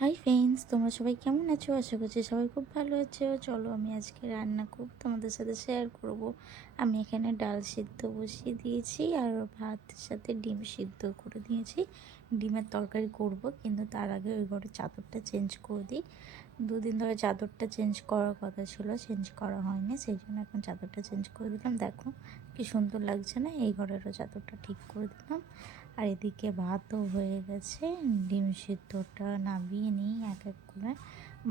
Hi friends, তোমরা সবাই কেমন আছো? আশা করছি সবাই খুব ভালো আছো। চলো আমি আজকে রান্না করব, তোমাদের সাথে শেয়ার করব। আমি এখানে ডাল সিদ্ধ বসিয়ে দিয়েছি আর ভাতের সাথে ডিম সিদ্ধ করে দিয়েছি। ডিমের তরকারি করব, কিন্তু তার আগে ওই ঘরে চাদরটা চেঞ্জ করে দিই। দুদিন ধরে চাদরটা চেঞ্জ করার কথা ছিল, চেঞ্জ করা হয়নি, সেই জন্য এখন চাদরটা চেঞ্জ করে দিলাম। দেখো কি সুন্দর লাগছে না? এই ঘরেরও চাদরটা ঠিক করে দিলাম। আর এদিকে ভাতও হয়ে গেছে। ডিম সিদ্ধটা নামিয়ে নিই এক এক করে।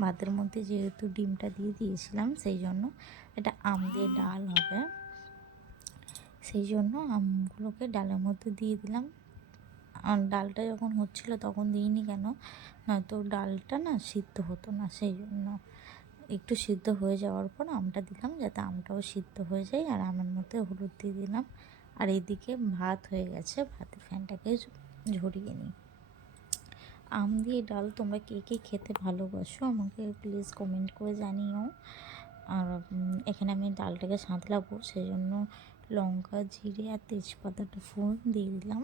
ভাতের মধ্যে যেহেতু ডিমটা দিয়ে দিয়েছিলাম, সেই জন্য এটা আম দিয়ে ডাল হবে, সেই জন্য আমগুলোকে ডালের মধ্যে দিয়ে দিলাম। আর ডালটা যখন হচ্ছিল তখন দিইনি কেন, নয়তো ডালটা না সিদ্ধ হতো না, সেই জন্য একটু সিদ্ধ হয়ে যাওয়ার পর আমটা দিলাম, যাতে আমটাও সিদ্ধ হয়ে যায়। আর আমের মধ্যে হলুদ দিয়ে দিলাম। আর এদিকে ভাত হয়ে গেছে, ভাতের ফ্যানটাকে ঝরিয়ে নিই। আম দিয়ে ডাল তোমরা কে কে খেতে ভালোবাসো আমাকে প্লিজ কমেন্ট করে জানিও। আর এখানে আমি ডালটাকে সাঁতলাবো, সেই জন্য লঙ্কা, জিরে আর তেজপাতাটা ফোড়ন দিয়ে দিলাম।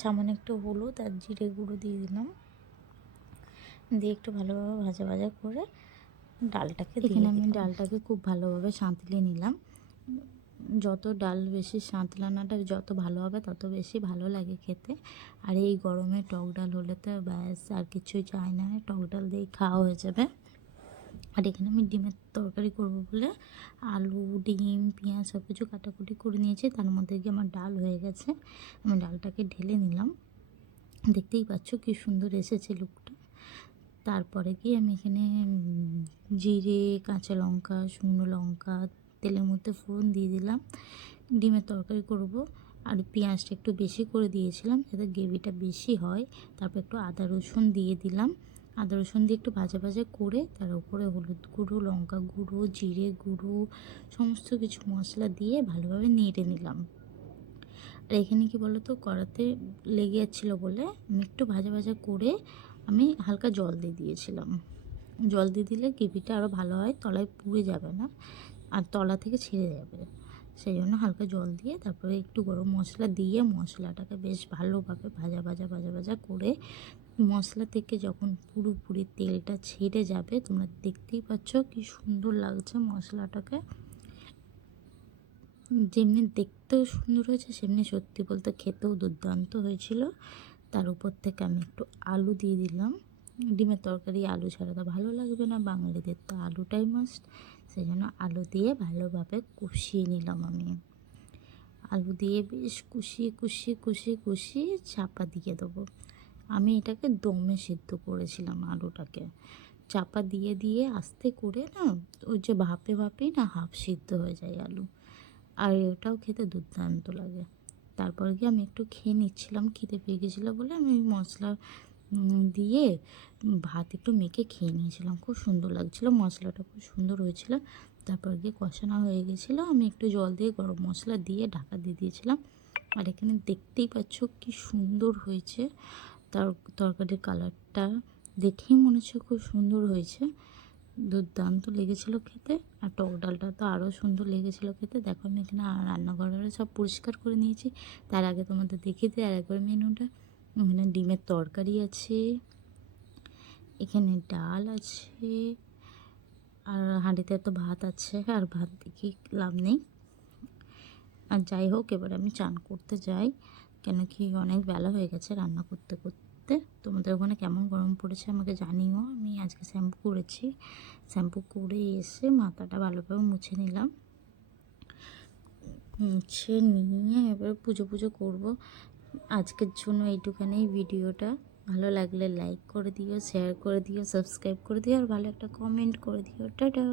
সামান্য একটু হলুদ আর জিরে গুঁড়ো দিয়ে দিলাম, দিয়ে একটু ভালোভাবে ভাজা ভাজা করে ডালটাকে এখানে আমি ডালটাকে খুব ভালোভাবে সাঁতলে নিলাম। যত ডাল বেশি সাঁতলানোটা যত ভালো হবে তত বেশি ভালো লাগে খেতে। আর এই গরমে টক ডাল হলে তো ব্যাস আর কিছুই চাই না, টক ডাল দিয়েই খাওয়া হয়ে যাবে। আর এখানে আমি ডিমের তরকারি করব বলে আলু, ডিম, পেঁয়াজ সব কিছু কাটাকুটি করে নিয়েছি। তার মধ্যে গিয়ে আমার ডাল হয়ে গেছে, আমি ডালটাকে ঢেলে নিলাম। দেখতেই পাচ্ছ কি সুন্দর এসেছে লুকটা। তারপরে কি আমি এখানে জিরে, কাঁচা লঙ্কা, শুকনো লঙ্কা তেলের মধ্যে ফোড়ন দিয়ে দিলাম। ডিমের তরকারি করব, আর পেঁয়াজটা একটু বেশি করে দিয়েছিলাম যাতে গ্রেভিটা বেশি হয়। তারপর একটু আদা রসুন দিয়ে দিলাম। আদা রসুন দিয়ে একটু ভাজা ভাজা করে তার উপরে হলুদ গুঁড়ো, লঙ্কা গুঁড়ো, জিরে গুঁড়ো সমস্ত কিছু মশলা দিয়ে ভালোভাবে নেড়ে নিলাম। আর এখানে কি বলো তো, কড়াতে লেগে যাচ্ছিলো বলে আমি একটু ভাজা ভাজা করে আমি হালকা জল দিয়ে দিয়েছিলাম। জল দিয়ে দিলে গ্রেভিটা আরও ভালো হয়, তলায় পুড়ে যাবে না আর তলা থেকে ছিঁড়ে যাবে। সেই জন্য হালকা জল দিয়ে তারপরে একটু গরম মশলা দিয়ে মশলাটাকে বেশ ভালোভাবে ভাজা ভাজা ভাজা ভাজা করে মশলা থেকে যখন পুরোপুরি তেলটা ছেড়ে যাবে, তোমরা দেখতেই পাচ্ছ কি সুন্দর লাগছে মশলাটাকে। যেমনি দেখতেও সুন্দর হয়েছে, সেমনি সত্যি বলতে খেতেও দুর্দান্ত হয়েছিল। তার উপর থেকে আমি একটু আলু দিয়ে দিলাম। ডিমের তরকারি আলু ছাড়া তো ভালো লাগবে না, বাঙালিদের তো আলুটাই মাস্ট। সেই জন্য আলু দিয়ে ভালোভাবে কষিয়ে নিলাম আমি। আলু দিয়ে বেশ কষিয়ে কষিয়ে কষিয়ে কষিয়ে চাপা দিয়ে দেবো। আমি এটাকে দমে সিদ্ধ করেছিলাম আলুটাকে। চাপা দিয়ে দিয়ে আস্তে করে না, ওই যে ভাপে ভাপেই না হাফ সিদ্ধ হয়ে যায় আলু। আর এটাও খেতে দুর্দান্ত লাগে। তারপর গিয়ে আমি একটু খেয়ে নিচ্ছিলাম, খিদে পেয়ে গেছিলো বলে আমি ওই মশলা দিয়ে ভাত একটু মেখে খেয়ে নিয়েছিলাম। খুব সুন্দর লাগছিলো, মশলাটা খুব সুন্দর হয়েছিল। তারপর গিয়ে কষানো হয়ে গেছিলো, আমি একটু জল দিয়ে গরম মশলা দিয়ে ঢাকা দিয়ে দিয়েছিলাম। আর এখানে দেখতেই পাচ্ছ কি সুন্দর হয়েছে, তার তরকারির কালারটা দেখেই মনে হচ্ছে খুব সুন্দর হয়েছে। দুর্দান্ত লেগেছিলো খেতে। আর টক ডালটা তো আরও সুন্দর লেগেছিলো খেতে। দেখো আমি এখানে রান্নাঘরে সব পরিষ্কার করে নিয়েছি। তার আগে তোমাদের দেখিয়ে দিই আর একবার মেনুটা। এখানে ডিমের তরকারি আছে, এখানে ডাল আছে, আর হাঁড়িতে তো ভাত আছে, আর ভাত দেখি লাভ নেই। আর যাই হোক, এবার আমি চান করতে যাই, কেন কি অনেক বেলা হয়ে গেছে রান্না করতে করতে। তোমাদের ওখানে কেমন গরম পড়েছে আমাকে জানিও। আমি আজকে শ্যাম্পু করেছি, শ্যাম্পু করে এসে মাথাটা ভালোভাবে মুছে নিলাম। মুছে নিয়ে এবার পুজো পুজো করবো। আজকের জন্য এইটুখানি ভিডিওটা। ভালো লাগলে লাইক করে দিও, শেয়ার করে দিও, সাবস্ক্রাইব করে দিও, আর ভালো একটা কমেন্ট করে দিও। টাটা।